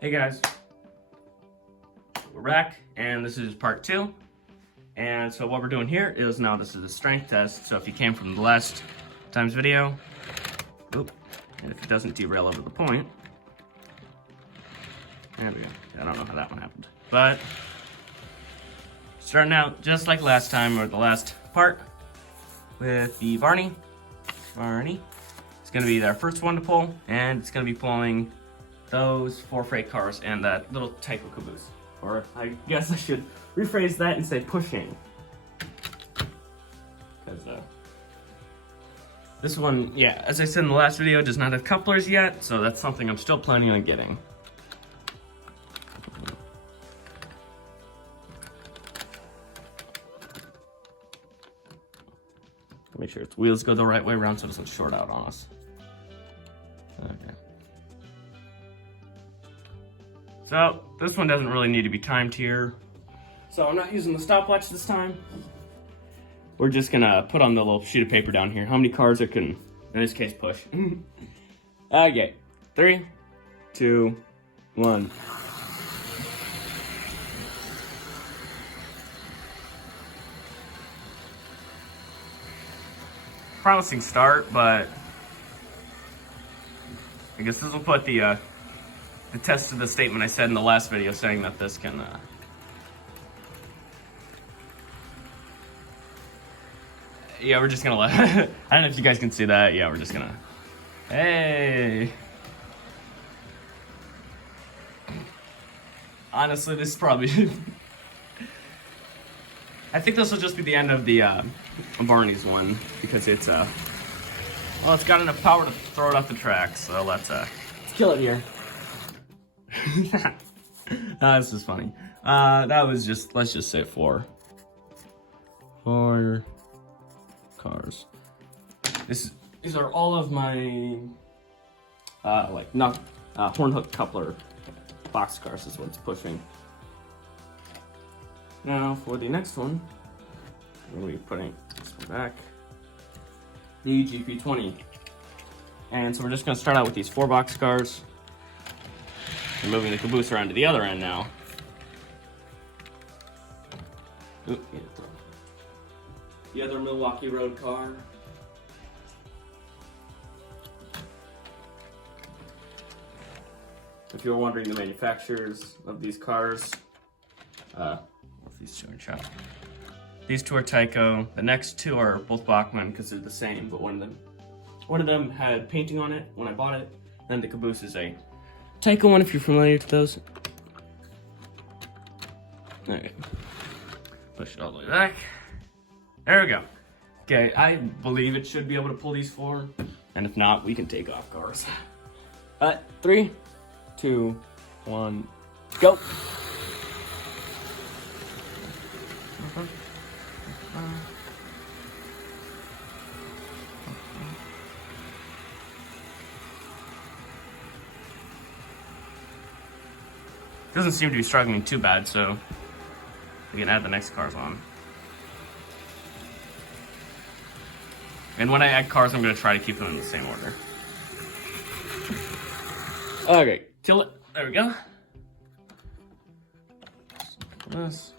Hey guys, we're back, and this is part 2. And so what we're doing here is now this is a strength test. So if you came from the last time's video, and if it doesn't derail over the point, there we go. I don't know how that one happened, but starting out just like last time or the last part with the Barney. It's gonna be our first one to pull, and it's gonna be pulling those 4 freight cars and that little type of caboose. Or I guess I should rephrase that and say pushing. Because this one, yeah, as I said in the last video, does not have couplers yet, so that's something I'm still planning on getting. Make sure its wheels go the right way around so it doesn't short out on us. Okay. So, this one doesn't really need to be timed here. So I'm not using the stopwatch this time. We're just gonna put on the little sheet of paper down here how many cars it can, in this case, push. Okay, 3, 2, 1. Promising start, but I guess this will put the test to the statement I said in the last video, saying that this can yeah, we're just gonna let I don't know if you guys can see that. Yeah, we're just gonna, hey, honestly, this is probably I think this will just be the end of the Barney's one, because it's well, it's got enough power to throw it off the track. So let's kill it here. This is funny. That was just, let's just say 4 cars. These are all of my like not horn hook coupler box cars is what it's pushing. Now for the next one, we're going to be putting this one back, the GP20. And so we're just going to start out with these 4 box cars. I'm moving the caboose around to the other end now. Oop, the other Milwaukee Road car. If you're wondering the manufacturers of these cars, these 2 are shop. These 2 are Tyco. The next 2 are both Bachmann because they're the same, but one of them had painting on it when I bought it. Then the caboose is a Tyco one, if you're familiar with those. Okay. Push it all the way back. There we go. Okay, I believe it should be able to pull these 4. And if not, we can take off cars. 3, 2, 1, go. Doesn't seem to be struggling too bad, so we can add the next cars on. And when I add cars, I'm going to try to keep them in the same order. Okay, kill it. There we go. This.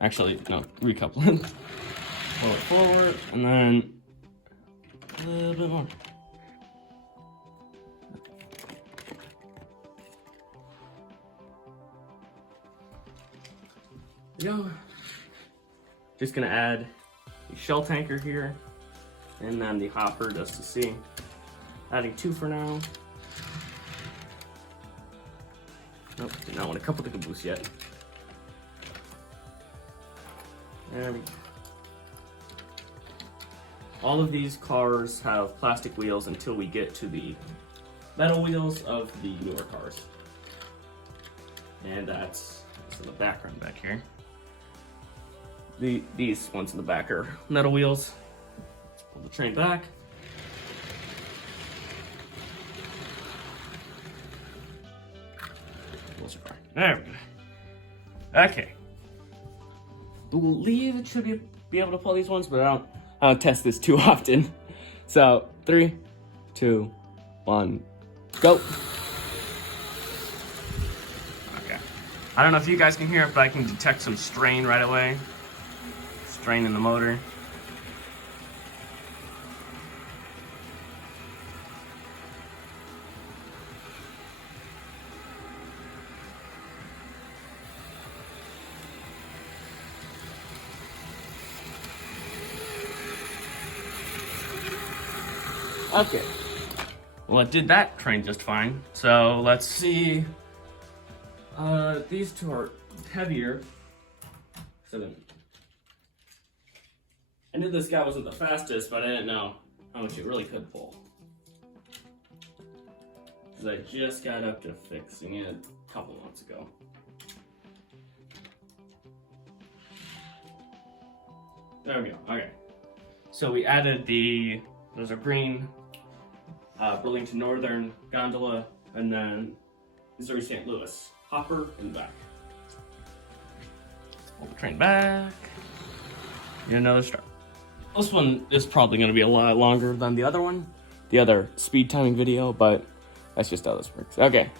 Actually, no, recouple it. Pull it forward, and then a little bit more. There we go. Just gonna add the shell tanker here, and then the hopper just to see. Adding 2 for now. Nope, did not want to couple the caboose yet. There we go. All of these cars have plastic wheels until we get to the metal wheels of the newer cars. And that's in the background back here. These ones in the back are metal wheels. Let's pull the train back. There we go. Okay. Believe it should be able to pull these ones, but I don't test this too often. So 3, 2, 1, go. I don't know if you guys can hear it, but I can detect some strain right away. Strain in the motor. Okay. Well, it did that train just fine. So let's see. These two are heavier. So I knew this guy wasn't the fastest, but I didn't know how much it really could pull. Because I just got up to fixing it a couple months ago. There we go. Okay. So we added those are green Burlington Northern gondola, and then Missouri St. Louis hopper in the back. Pull the train back. Get another start. This one is probably going to be a lot longer than the other one, the other speed timing video, but that's just how this works. Okay,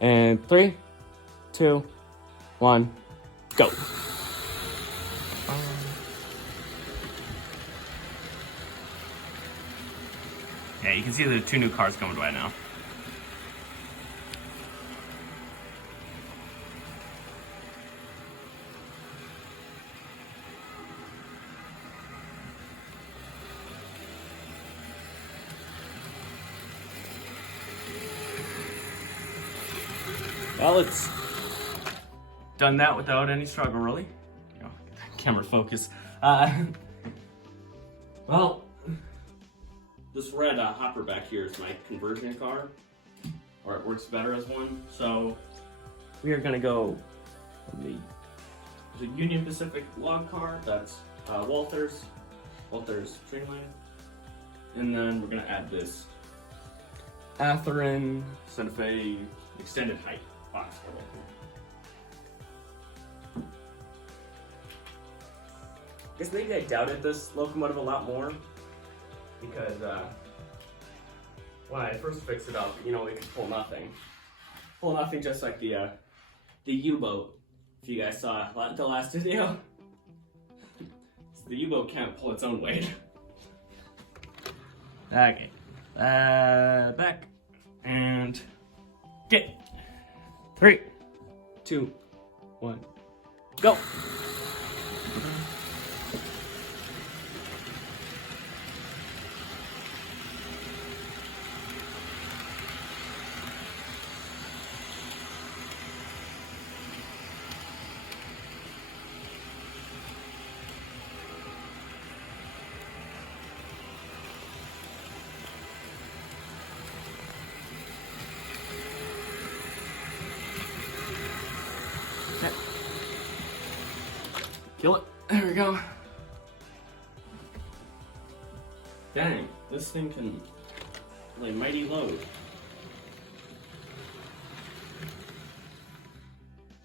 and 3, 2, 1, go. Yeah, you can see the 2 new cars coming by now. Well, it's done that without any struggle, really. Oh, camera focus. Well, this red hopper back here is my conversion car, or it works better as one. So we are gonna go from there's a Union Pacific log car. That's Walther's Trainline, and then we're gonna add this Atherin Santa Fe extended height box car. I guess maybe I doubted this locomotive a lot more because when I first fixed it up, you know, it could pull nothing. Pull nothing, just like the U-boat. If you guys saw the last video, so the U-boat can't pull its own weight. Okay, back and get 3, 2, 1, go. Kill it. There we go. Dang, this thing can really mighty load.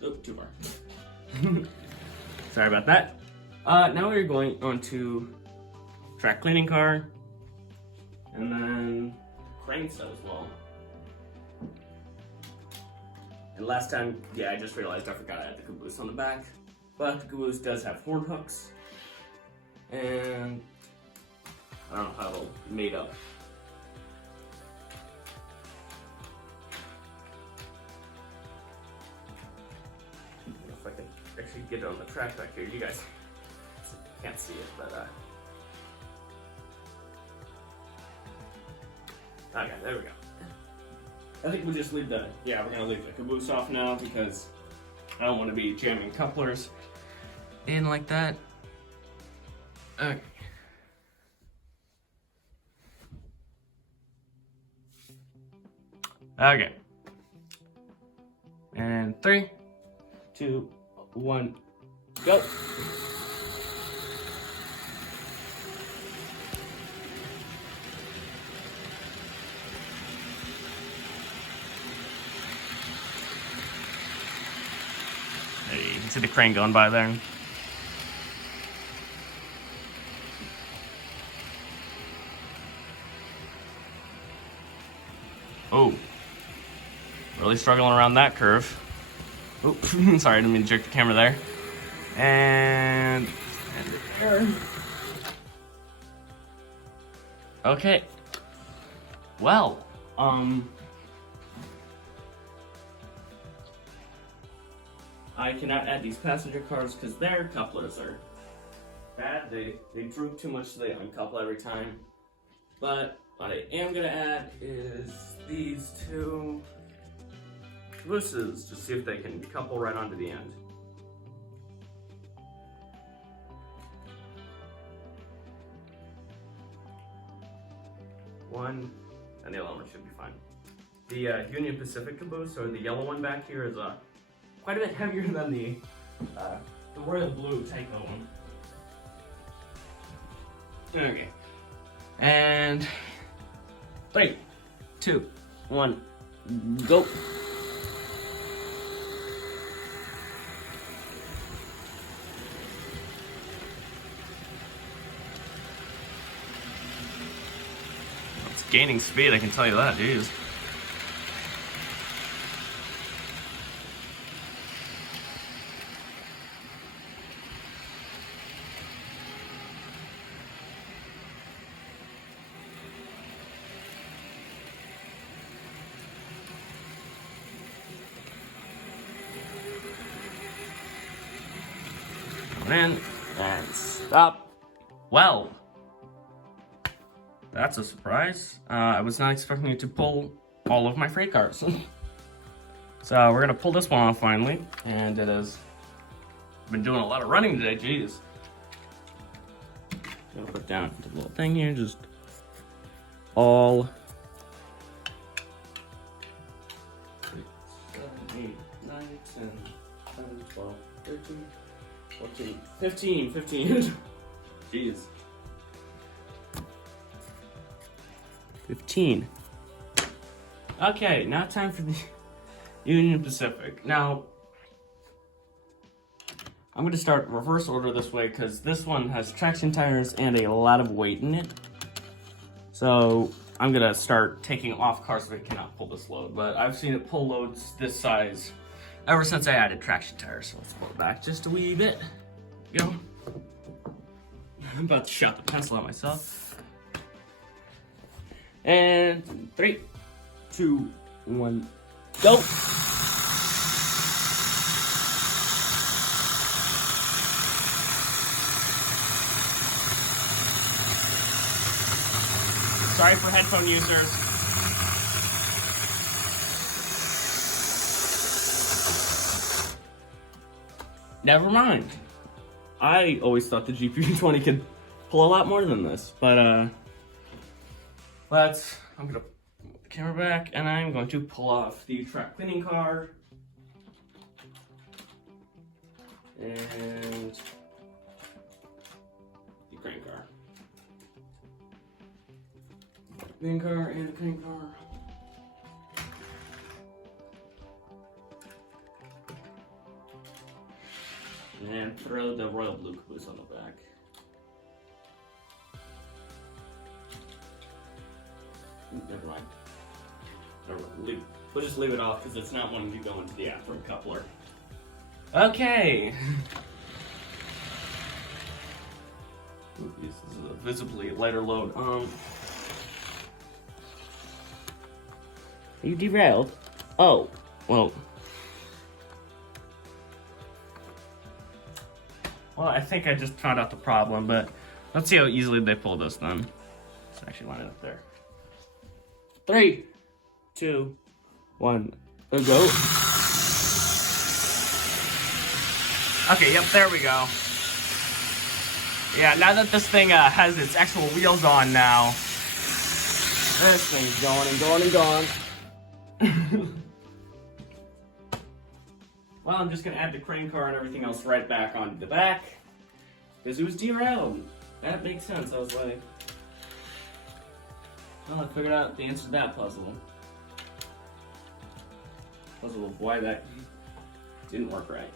Oh, too far. Sorry about that. Now we're going on to track cleaning car, and then crane set as well. And last time, yeah, I just realized I forgot I had the caboose on the back. But the caboose does have horn hooks, and I don't know how it'll be made up. I don't know if I can actually get it on the track back here. You guys can't see it, but okay, there we go. I think we'll just leave we're gonna leave the caboose off now because I don't want to be jamming couplers in like that. Okay. Okay. And 3, 2, 1, go. There you can see the crane going by there. Oh, really struggling around that curve. Oh, sorry, I didn't mean to jerk the camera there. And there. Okay. Well, I cannot add these passenger cars because their couplers are bad. They droop too much, so they uncouple every time. But what I am gonna add is these two cabooses to see if they can couple right onto the end. One, and the other one should be fine. The Union Pacific caboose, or the yellow one back here, is quite a bit heavier than the royal blue Tyco one. Okay. And 3, 2, 1, go. It's gaining speed, I can tell you that, jeez. In and stop. Well, that's a surprise. I was not expecting it to pull all of my freight cars. So we're gonna pull this one off finally, and it has been doing a lot of running today, jeez. I'm gonna put down the little thing here, just all 6, 7, 8, 9, 10, 11, 12, 13, 14, 15. Jeez. 15. Okay, now time for the Union Pacific. Now, I'm going to start reverse order this way because this one has traction tires and a lot of weight in it. So, I'm going to start taking off cars that cannot pull this load. But I've seen it pull loads this size ever since I added traction tires. So let's pull it back just a wee bit. Go. I'm about to shot the pencil at myself. And 3, 2, 1, go. Sorry for headphone users. Never mind. I always thought the GP20 could pull a lot more than this, but I'm gonna put the camera back and I'm going to pull off the track cleaning car and the crane car. Cleaning car and the crane car. And throw the royal blue caboose on the back. Never mind. We'll just leave it off because it's not wanting to go into the aftermarket coupler. Okay. Ooh, this is a visibly lighter load. Are you derailed? Oh, well. Well, I think I just found out the problem, but let's see how easily they pull this then. Let's actually line it up there. 3, 2, 1, go. Okay, yep, there we go. Yeah, now that this thing has its actual wheels on now, this thing's going and going and going. Well, I'm just gonna add the crane car and everything else right back onto the back, because it was derailed. That makes sense. I was like, well, I figured out the answer to that puzzle. Puzzle of why that didn't work right.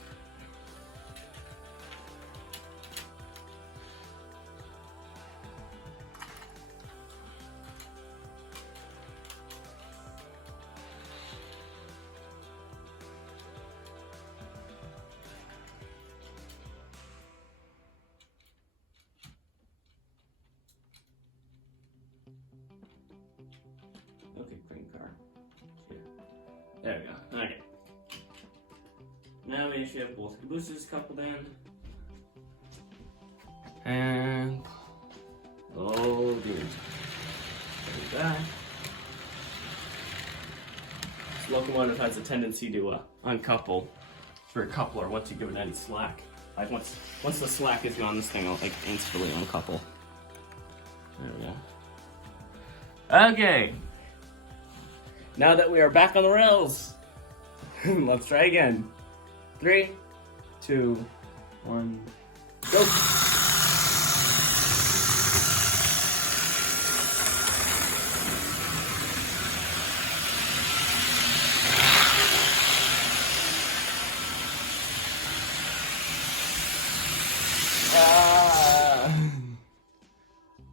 There we go. Okay. Now we should have both boosters coupled in. And oh dear. There we go. This locomotive has a tendency to uncouple for a coupler once you give it any slack. Like once the slack is gone, this thing will like instantly uncouple. There we go. Okay. Now that we are back on the rails, let's try again. 3, 2, 1, go.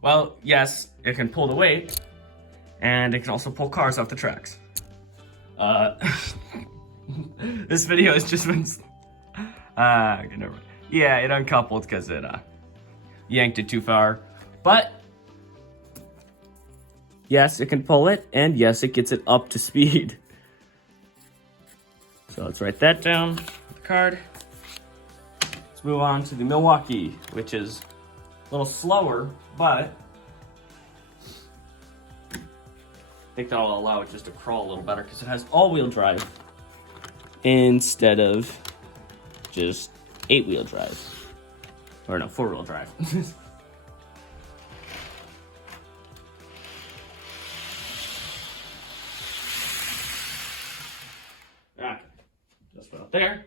Well, yes, it can pull the weight, and it can also pull cars off the tracks. This video has just been, okay, never mind. Yeah, it uncoupled because it yanked it too far, but yes, it can pull it, and yes, it gets it up to speed. So let's write that down, the card. Let's move on to the Milwaukee, which is a little slower, but I think that'll allow it just to crawl a little better because it has all-wheel drive instead of just 8-wheel drive. Or no, 4-wheel drive. Okay, just put it up there.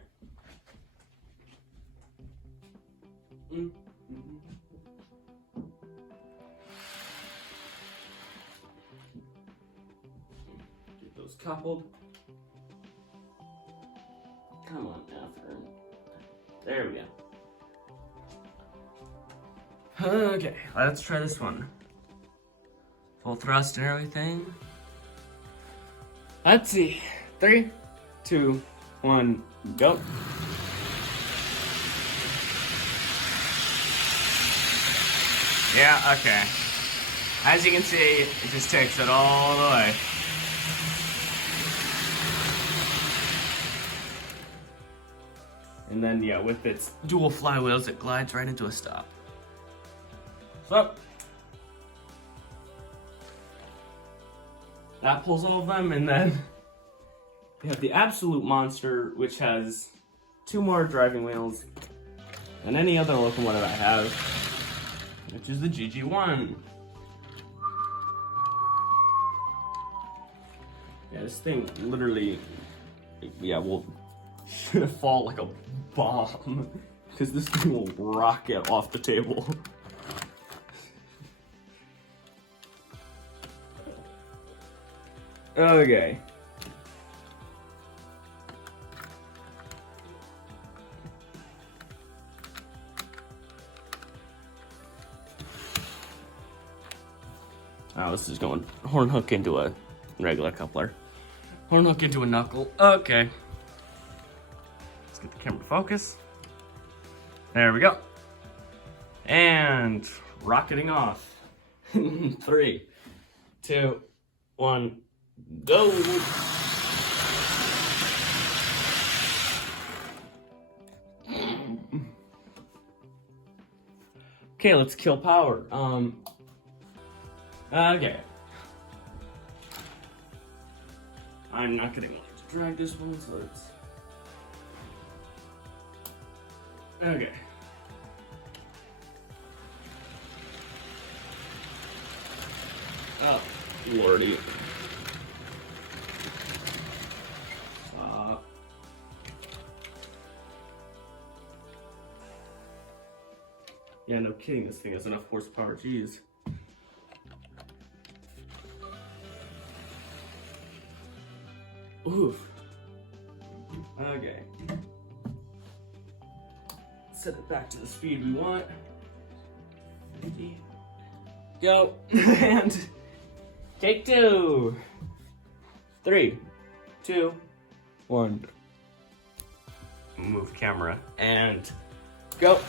Get those coupled. Come on now, Fern. There we go. Okay, let's try this one. Full thrust and everything. Let's see. 3, 2, 1, go. Yeah, okay. As you can see, it just takes it all the way. And then, yeah, with its dual flywheels, it glides right into a stop. So, that pulls all of them, and then we have the absolute monster, which has 2 more driving wheels than any other locomotive I have, which is the GG1. Yeah, this thing literally, yeah, will fall like a bomb, because this thing will rocket off the table. Okay. Oh, this is going horn hook into a regular coupler. Horn hook into a knuckle. Okay. Let's get the camera focus. There we go. And rocketing off. 3, 2, 1, go. Okay, let's kill power. Okay. I'm not gonna drag this one, so it's okay. Oh, lordy. Yeah, no kidding, this thing has enough horsepower, jeez. Oof. Okay. Set it back to the speed we want. Go. And take 2. 3, 2, 1. Move camera and go.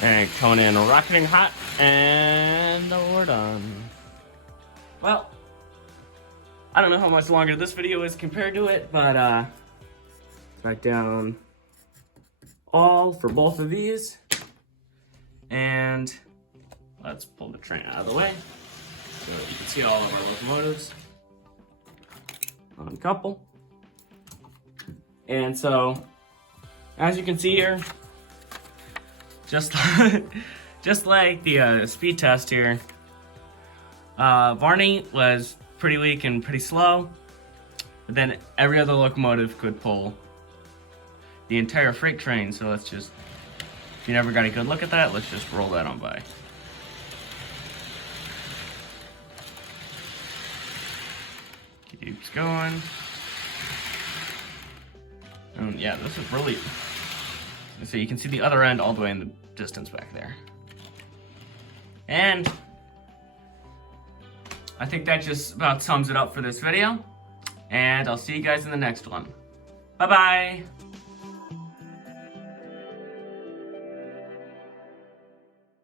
And coming in rocketing hot, and we're done. Well, I don't know how much longer this video is compared to it, but back down all for both of these. And let's pull the train out of the way so you can see all of our locomotives on couple. And so, as you can see here, just like the speed test here, Varney was pretty weak and pretty slow, but then every other locomotive could pull the entire freight train. So let's just, if you never got a good look at that, let's just roll that on by. Keeps going. And yeah, this is really, so you can see the other end all the way in the distance back there. And I think that just about sums it up for this video. And I'll see you guys in the next one. Bye-bye.